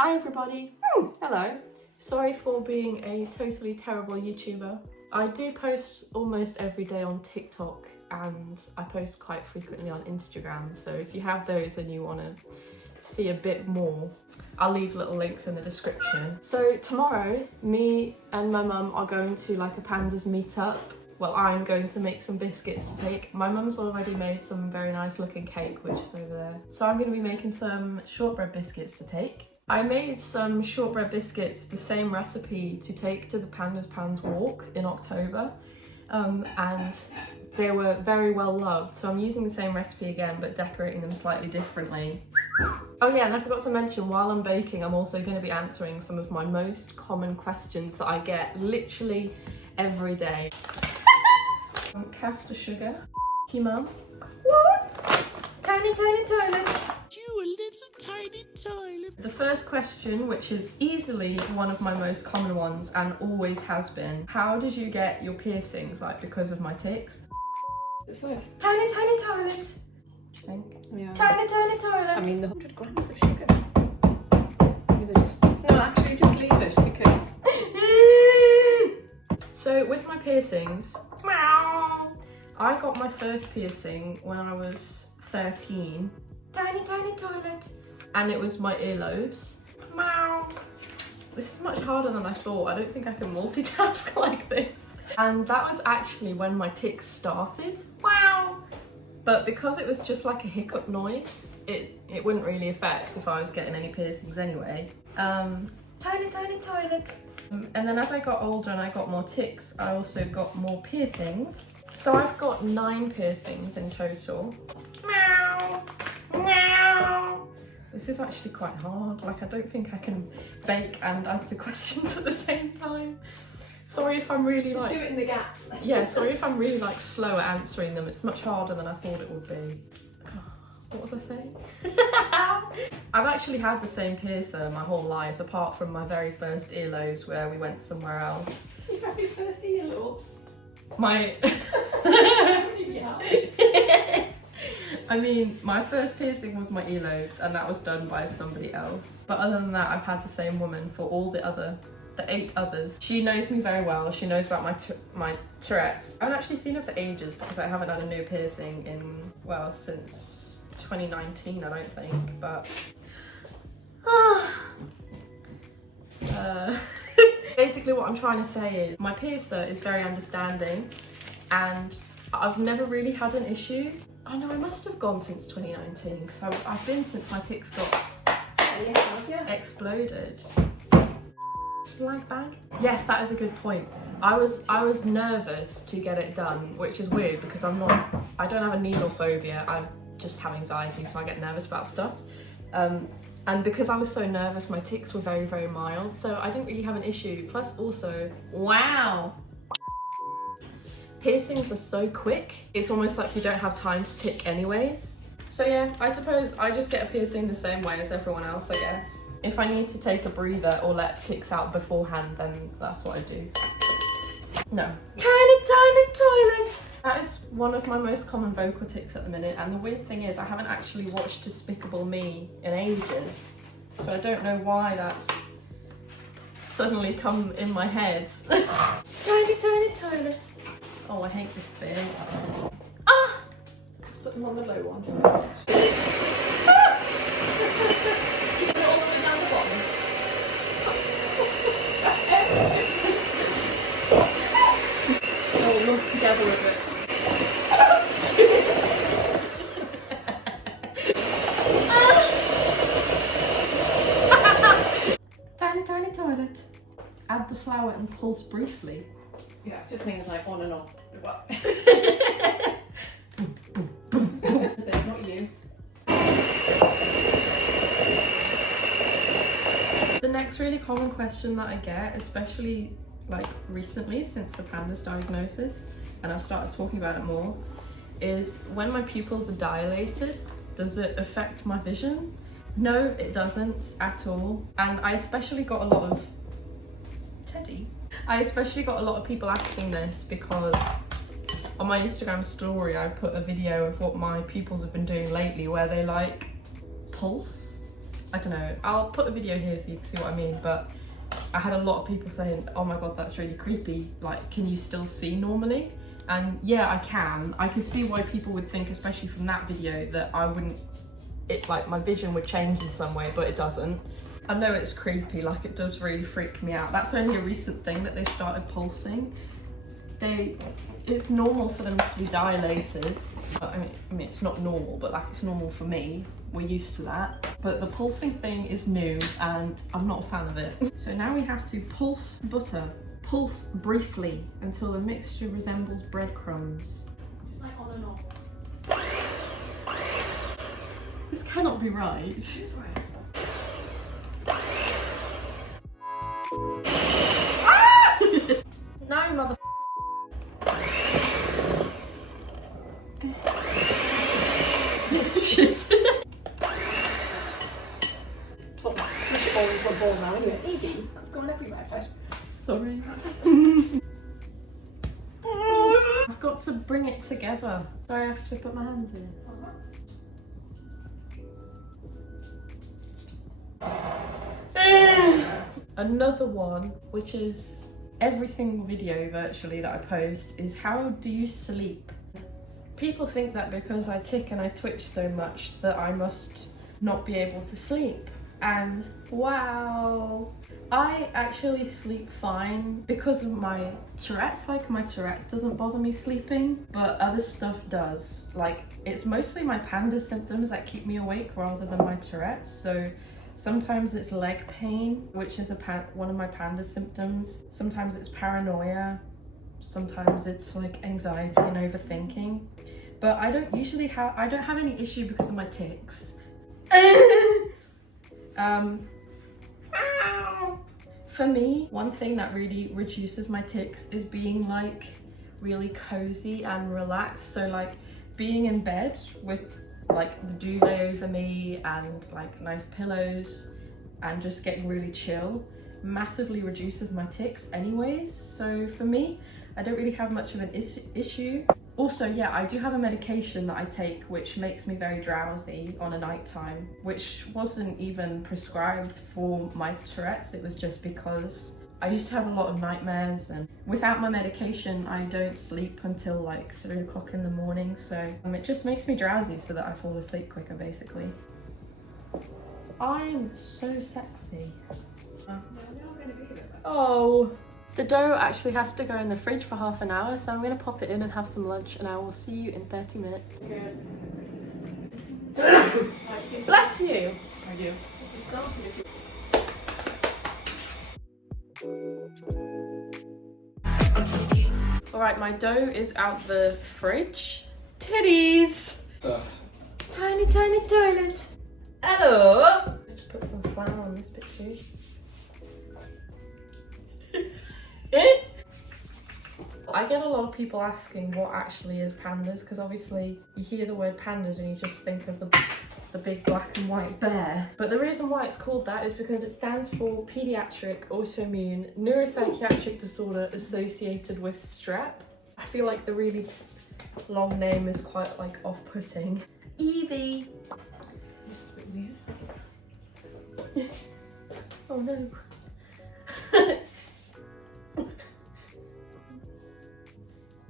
Hi everybody. Hello. Sorry for being a totally terrible YouTuber. I do post almost every day on TikTok and I post quite frequently on Instagram, so if you have those and you want to see a bit more, I'll leave little links in the description. So tomorrow, me and my mum are going to like a Pandas meetup. Well, I'm going to make some biscuits to take. My mum's already made some very nice looking cake, which is over there. So I'm going to be making some shortbread biscuits to take. I made some shortbread biscuits, the same recipe, to take to the Pandas Pans walk in October, and they were very well loved. So I'm using the same recipe again, but decorating them slightly differently. Oh yeah, and I forgot to mention, while I'm baking, I'm also going to be answering some of my most common questions that I get literally every day. Caster sugar. You mum. What? Tiny toilets. You a little tiny toilet. The first question, which is easily one of my most common ones and always has been, how did you get your piercings? Like, because of my tics? Tiny toilet. Think. Yeah. Tiny toilet. I mean, the 100 grams of sugar. No, actually, just leave it because. So with my piercings, I got my first piercing when I was 13. Tiny toilet. And it was my earlobes. This is much harder than I thought. I don't think I can multitask like this. And that was actually when my tics started. But because it was just like a hiccup noise, it wouldn't really affect if I was getting any piercings anyway. Tiny toilet. And then as I got older and I got more tics, I also got more piercings. So I've got 9 piercings in total. This is actually quite hard. Like, I don't think I can bake and answer questions at the same time. Sorry if I'm really Just do it in the gaps. Yeah, sorry if I'm really like slow at answering them. It's much harder than I thought it would be. What was I saying? I've actually had the same piercer my whole life, apart from my very first earlobes where we went somewhere else. Your very first earlobes. My... Yeah. I mean, my first piercing was my earlobes and that was done by somebody else. But other than that, I've had the same woman for all the 8 others. She knows me very well. She knows about my Tourette's. I haven't actually seen her for ages because I haven't had a new piercing in, well, since 2019, I don't think, but... Basically what I'm trying to say is my piercer is very understanding and I've never really had an issue. Oh no, I must have gone since 2019 because I've been since my tics got exploded. Slag bag? Yes, that is a good point. I was nervous to get it done, which is weird because I don't have a needle phobia. I just have anxiety, so I get nervous about stuff. And because I was so nervous, my tics were very, very mild, so I didn't really have an issue. Plus also, wow! Piercings are so quick, it's almost like you don't have time to tic anyways. So yeah, I suppose I just get a piercing the same way as everyone else, I guess. If I need to take a breather or let tics out beforehand, then that's what I do. No. Tiny toilet! That is one of my most common vocal tics at the minute, and the weird thing is I haven't actually watched Despicable Me in ages, so I don't know why that's suddenly come in my head. Tiny toilet! Oh, I hate this bit. Ah! Just put them on the low one. Oh, look together with it. Tiny toilet. Add the flour and pulse briefly. Yeah, it just means like on and off. What? Not you. The next really common question that I get, especially like recently since the Pandas diagnosis, and I've started talking about it more, is when my pupils are dilated, does it affect my vision? No, it doesn't at all. And I especially got a lot of people asking this because on my Instagram story I put a video of what my pupils have been doing lately where they like pulse I don't know, I'll put the video here so you can see what I mean, but I had a lot of people saying, oh my god, that's really creepy, like, can you still see normally? And yeah, I can see why people would think, especially from that video, that I wouldn't, like my vision would change in some way, but it doesn't. I know it's creepy, like it does really freak me out. That's only a recent thing that they started pulsing. It's normal for them to be dilated. I mean, it's not normal, but like it's normal for me. We're used to that. But the pulsing thing is new and I'm not a fan of it. So now we have to pulse butter. Pulse briefly until the mixture resembles breadcrumbs. Just like on and off. This cannot be right. It is right. No, mother. Shit. So push it all into a ball now anyway. Evie, that's going everywhere, pet. Sorry. I've got to bring it together. So I have to put my hands in. Another one, which is every single video virtually that I post, is how do you sleep? People think that because I tick and I twitch so much that I must not be able to sleep. And wow, I actually sleep fine because of my Tourette's. Like my Tourette's doesn't bother me sleeping, but other stuff does. Like it's mostly my Pandas symptoms that keep me awake rather than my Tourette's. So sometimes it's leg pain, which is one of my Pandas symptoms. Sometimes it's paranoia. Sometimes it's like anxiety and overthinking. But I don't have any issue because of my tics. For me, one thing that really reduces my tics is being like really cozy and relaxed. So like being in bed with like the duvet over me and like nice pillows and just getting really chill massively reduces my tics anyways. So for me, I don't really have much of an issue. Also, yeah, I do have a medication that I take which makes me very drowsy on a night time, which wasn't even prescribed for my Tourette's. It was just because I used to have a lot of nightmares, and without my medication, I don't sleep until like 3 o'clock in the morning. So it just makes me drowsy so that I fall asleep quicker, basically. I'm so sexy. Oh. The dough actually has to go in the fridge for half an hour, so I'm going to pop it in and have some lunch, and I will see you in 30 minutes. Bless you! I do. It started if you... Alright, my dough is out the fridge. Titties! Tiny, tiny toilet. Hello! Just to put some flour on this picture. I get a lot of people asking what actually is Pandas, because obviously you hear the word Pandas and you just think of the big black and white bear. But the reason why it's called that is because it stands for Pediatric Autoimmune Neuropsychiatric Disorder Associated with Strep. I feel like the really long name is quite like off-putting. Evie! That's a bit weird. Oh no.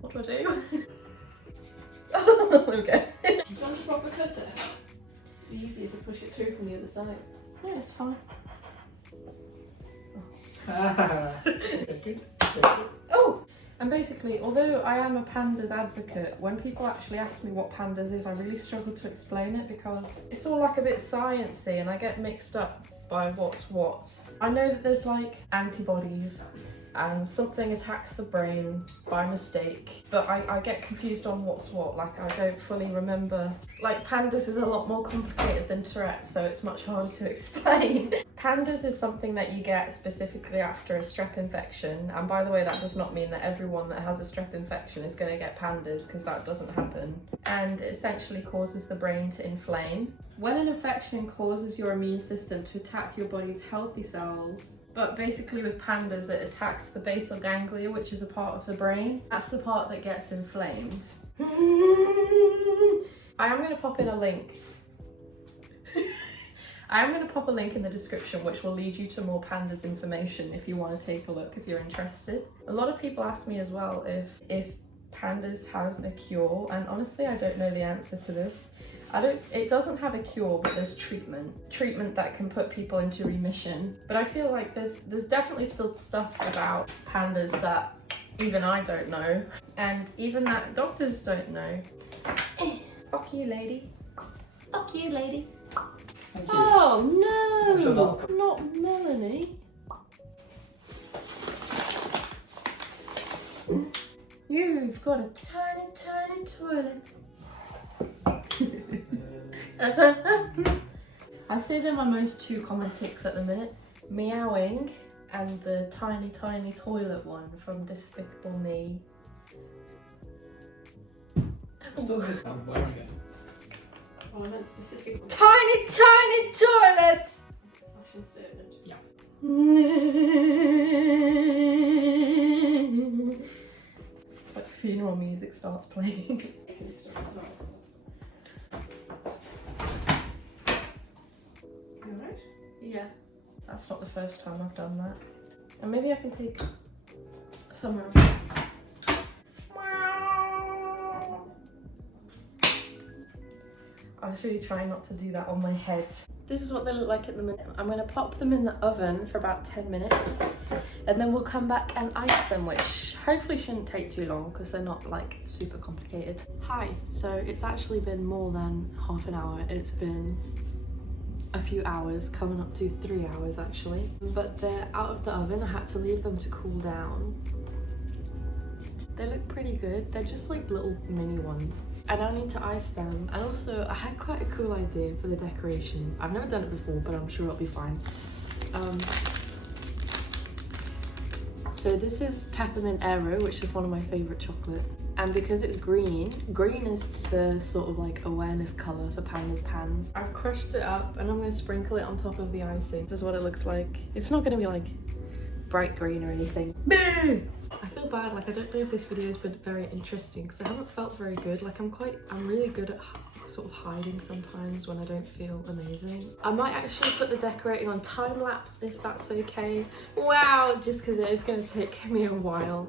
What do I do? Oh, okay. Do you want to proper cutter? It'd be easier to push it through from the other side. Yeah, it's fine. Oh! And basically, although I am a Pandas advocate, when people actually ask me what Pandas is, I really struggle to explain it because it's all like a bit sciencey and I get mixed up by what's what. I know that there's like antibodies and something attacks the brain by mistake, but I get confused on what's what. Like I don't fully remember. Like Pandas is a lot more complicated than Tourette's, so it's much harder to explain. Pandas is something that you get specifically after a strep infection, and by the way, that does not mean that everyone that has a strep infection is going to get Pandas, because that doesn't happen. And it essentially causes the brain to inflame. When an infection causes your immune system to attack your body's healthy cells, but basically with Pandas it attacks the basal ganglia, which is a part of the brain. That's the part that gets inflamed. I am going to pop in a link. I am going to pop a link in the description which will lead you to more Pandas information if you want to take a look, if you're interested. A lot of people ask me as well if Pandas has a cure, and honestly I don't know the answer to this. It doesn't have a cure, but there's treatment that can put people into remission. But I feel like there's definitely still stuff about pandas that even I don't know, and even that doctors don't know. Fuck you, lady. Fuck you, lady. Thank you. Oh What's your no, dog? not Melanie. You've got a tiny, tiny toilet. I say they're my most two common tics at the minute. Meowing and the tiny, tiny toilet one from Despicable Me. Still good. I'm wearing it. Oh, I meant specifically. Tiny, tiny toilet! Fashion statement. Yeah. It's like funeral music starts playing. You alright? Yeah. That's not the first time I've done that. And maybe I can take some of I was really trying not to do that on my head. This is what they look like at the minute. I'm going to pop them in the oven for about 10 minutes and then we'll come back and ice them, which hopefully shouldn't take too long because they're not like super complicated. Hi, so it's actually been more than half an hour. It's been a few hours, coming up to 3 hours actually. But they're out of the oven. I had to leave them to cool down. They look pretty good. They're just like little mini ones. I now need to ice them, and also I had quite a cool idea for the decoration. I've never done it before, but I'm sure it'll be fine. So this is Peppermint Aero, which is one of my favourite chocolate. And because it's green is the sort of like awareness colour for Panda's pans. I've crushed it up and I'm going to sprinkle it on top of the icing. This is what it looks like. It's not going to be like bright green or anything. I feel bad, like I don't know if this video has been very interesting because I haven't felt very good. Like I'm really good at sort of hiding sometimes when I don't feel amazing. I might actually put the decorating on time lapse if that's okay. Wow, just because it is going to take me a while.